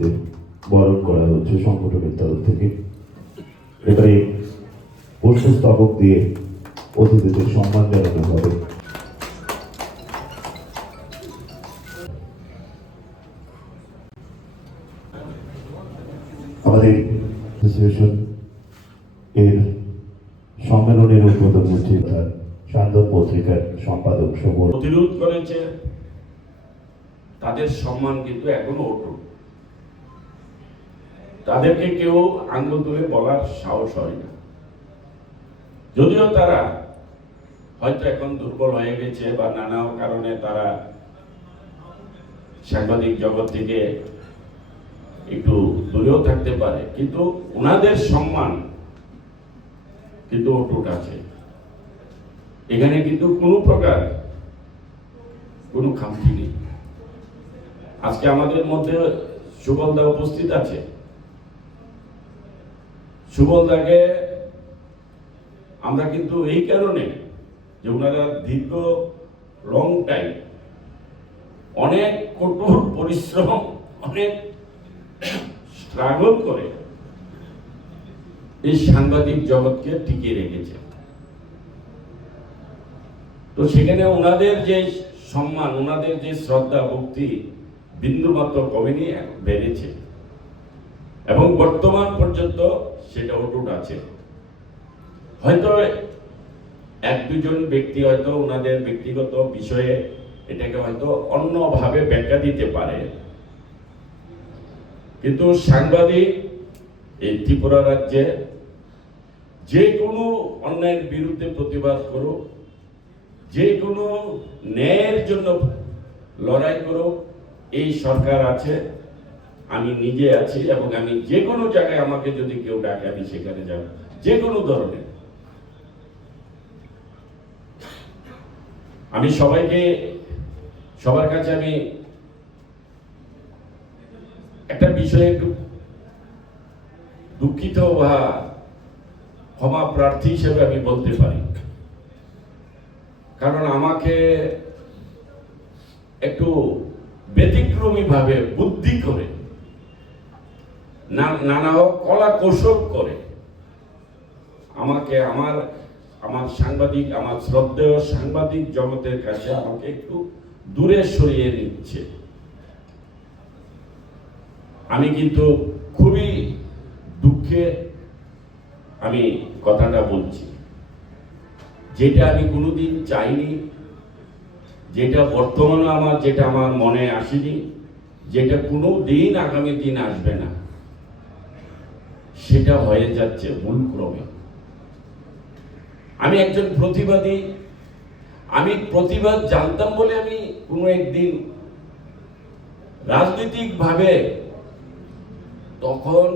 অতিথিদের বরণ করা হচ্ছে সংগঠনের তরফ থেকে। এবারে পুষ্পস্তবক দিয়ে অতিথিদের সম্মান জানানো হবে। আমাদের অ্যাসোসিয়েশন এর সম্মেলনের উদ্বোধন হচ্ছে সান্দন পত্রিকার সম্পাদক সবর প্রতিরোধ করেছে, তাদের সম্মান কিন্তু এখনো অটুট। তাদেরকে কেউ আঙ্গুল তুলে বলার সাহস হয় না, যদিও তারা হয়তো এখন দুর্বল হয়ে গেছে বা নানা কারণে তারা সাংবাদিক জগৎ থেকে একটু দূরেও থাকতে পারে, কিন্তু ওনাদের সম্মান কিন্তু অটুট আছে। এখানে কিন্তু কোনো প্রকার কোনো খামতি নেই। আজকে আমাদের মধ্যে সুবলদা উপস্থিত আছে। সুবলদাকে আমরা কিন্তু এই কারণে যে ওনারা দীর্ঘ লং টাইম অনেক কঠোর পরিশ্রম, অনেক স্ট্রাগল করে এই সাংবাদিক জগৎকে টিকিয়ে রেখেছে। তো সেখানে ওনাদের যে সম্মান, ওনাদের যে শ্রদ্ধা ভক্তি বিন্দুমাত্র কমেনি, বেড়েছে এবং বর্তমান পর্যন্ত সেটা অটুট আছে। হয়তো এক দুজন ব্যক্তি হয়তো ওনাদের ব্যক্তিগত বিষয়ে এটাকে হয়তো অন্যভাবে ব্যাখ্যা দিতে পারে, কিন্তু সাংবাদিক এই ত্রিপুরা রাজ্যে যে কোনো অন্যায়ের বিরুদ্ধে প্রতিবাদ করুক, যে কোনো ন্যায়ের জন্য লড়াই করুক, এই সরকার আছে, আমি নিজে আছি এবং আমি যে কোনো জায়গায় আমাকে যদি কেউ ডাকে আমি সেখানে যাব, যে কোনো ধরনের। আমি সবাইকে, সবার কাছে আমি একটা বিষয়ে একটু দুঃখিত বা ক্ষমা প্রার্থী হিসেবে আমি বলতে পারি, কারণ আমাকে একটু ব্যতিক্রমী ভাবে বুদ্ধি করে নানা কলা কৌশল করে আমাকে আমার সাংবাদিক, আমার শ্রদ্ধেয় সাংবাদিক জগতের কাছে আমাকে একটু দূরে সরিয়ে নিচ্ছে। আমি কিন্তু খুবই দুঃখে আমি কথাটা বলছি, যেটা আমি কোনোদিন চাইনি, যেটা বর্তমানে যেটা আমার মনে আসেনি, যেটা কোনো দিন আগামী দিন আসবে না, সেটা হয়ে যাচ্ছে মূল ক্রমে। আমি একজন প্রতিবাদী, আমি প্রতিবাদ জানতাম বলে আমি কোনো একদিন রাজনৈতিক ভাবে তখন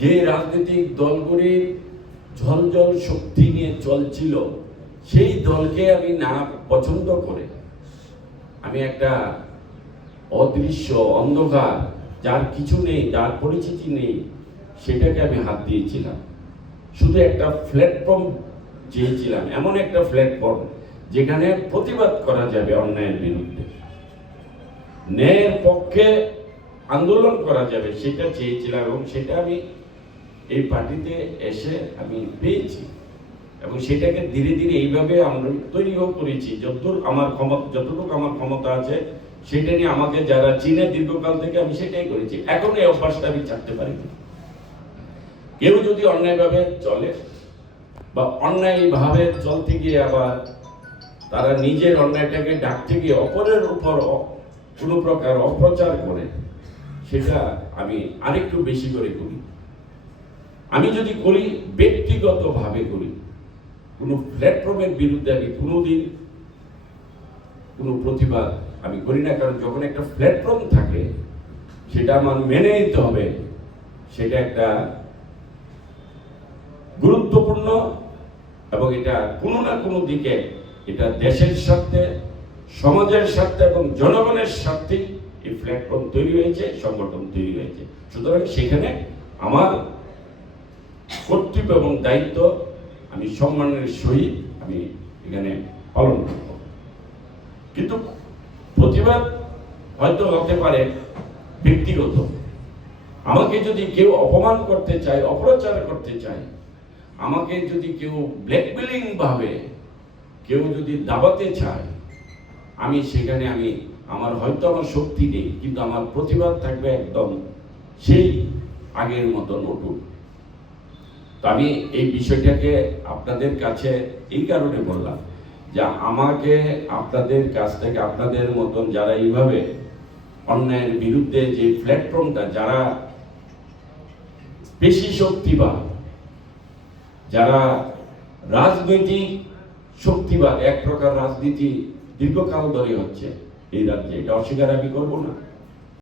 যে রাজনৈতিক দলগুলি ঝলঝল শক্তি নিয়ে চলছিল, সেই দলকে আমি না পছন্দ করে আমি একটা অদৃশ্য অন্ধকার, যার কিছু নেই, যার পরিচিতি নেই, সেটাকে আমি হাত দিয়েছিলাম। শুধু একটা প্ল্যাটফর্ম চেয়েছিলাম, এমন একটা প্ল্যাটফর্ম যেখানে প্রতিবাদ করা যাবে অন্যায়ের বিরুদ্ধে, ন্যায়ের পক্ষে আন্দোলন করা যাবে, সেটা চেয়েছিলাম এবং সেটা আমি এই পার্টিতে এসে আমি পেয়েছি এবং সেটাকে ধীরে ধীরে এইভাবে আমরা তৈরিও করেছি। যতটুকু আমার ক্ষমতা আছে সেটা নিয়ে আমাকে যারা চিনে দীর্ঘকাল থেকে আমি সেটাই করেছি। এখন এই অভ্যাসটা আমি ছাড়তে পারি না। কেউ যদি অন্যায়ভাবে চলে বা অন্যায়ভাবে চলতে গিয়ে আবার তারা নিজের অন্যায়টাকে ডাকতে গিয়ে অপরের উপর কোনো প্রকার অপ্রচার করে, সেটা আমি আরেকটু বেশি করে করি। আমি যদি করি ব্যক্তিগতভাবে করি, কোনো প্ল্যাটফর্মের বিরুদ্ধে আমি কোনোদিন কোনো প্রতিবাদ আমি করি না, কারণ যখন একটা প্ল্যাটফর্ম থাকে সেটা আমার মেনে নিতে হবে, সেটা একটা গুরুত্বপূর্ণ এবং এটা কোনো না কোনো দিকে এটা দেশের স্বার্থে, সমাজের স্বার্থে এবং জনগণের স্বার্থে এই প্ল্যাটফর্ম তৈরি হয়েছে, সংগঠন তৈরি হয়েছে। সুতরাং সেখানে আমার কর্তব্য এবং দায়িত্ব আমি সম্মানের সহিত আমি এখানে পালন করব। কিন্তু প্রতিবাদ হয়তো হতে পারে ব্যক্তিগত, আমাকে যদি কেউ অপমান করতে চায়, অপপ্রচার করতে চায়, আমাকে যদি কেউ ব্ল্যাকমেলিং ভাবে কেউ যদি দাবাতে চায়, আমি সেখানে আমার হয়তো আমার শক্তি নেই, কিন্তু আমার প্রতিবাদ থাকবে একদম সেই আগের মতন অটুট। তো আমি এই বিষয়টাকে আপনাদের কাছে এই কারণে বললাম যে আমাকে আপনাদের কাছ থেকে, আপনাদের মতন যারা এইভাবে অন্যায়ের বিরুদ্ধে যে প্ল্যাটফর্মটা, যারা পেশি শক্তিবাদ, যারা রাজনৈতিক শক্তিবাদ, এক প্রকার রাজনীতি দীর্ঘকাল ধরে হচ্ছে এই রাজ্যে, এটা অস্বীকার আমি করবো না।